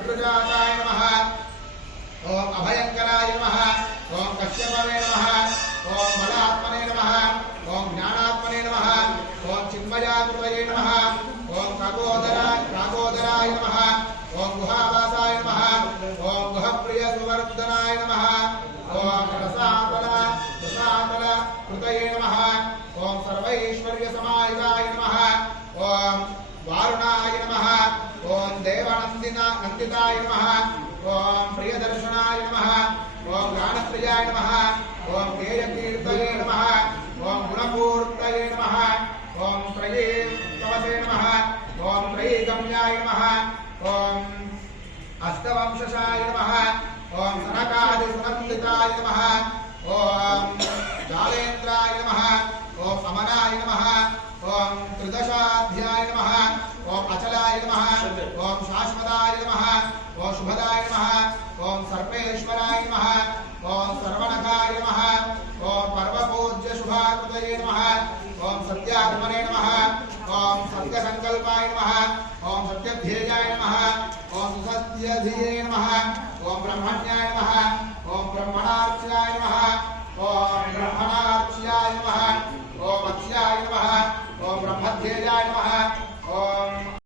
शत्रुजाताय नमः ओम अभयंकराय नमः ओम कश्यपवे नमः ओम बलात्मने नमः ओम ज्ञानात्मने नमः ओम चिन्मयाकृतये नमः ओम काकोदराय नमः ओम गुहावासाय नमः ओम गुहप्रिय सुवर्धनाय नमः ओम रसातल कृतये नमः ओम सर्वैश्वर्य समाहिताय नमः ओम वारुणाय नमः ओम देवनंदिताय नमः ओम प्रियदर्शनाय नमः ओम गानप्रियाय नमः ओम गेयकीर्तये नमः ओम गुणपूर्तये नमः ओम त्रयीतवसे नमः ओम त्रयीगम्याय नमः ओम अष्टवंशशाय नमः ओम सनकादिसुनन्दिताय नमः ओम जालेन्द्राय नमः ओम अमराय नमः ओम त्रिदशाध्याय नमः ओम अचलाय नमः ओम शाश्वताय नमः ओम शुभदाय नमः ओम सर्वेश्वराय नमः ओम सर्वनखाय नमः ओम पर्वपूज्य शुभाकृतये नमः ओम सत्यात्मने नमः ओम सत्यसंकल्पाय नमः ओम सत्यध्येयाय नमः ओम सुसत्यधिये नमः ओम ब्रह्मण्याय नमः ओम ब्रह्मणार्चाय नमः ओम ब्रह्मणा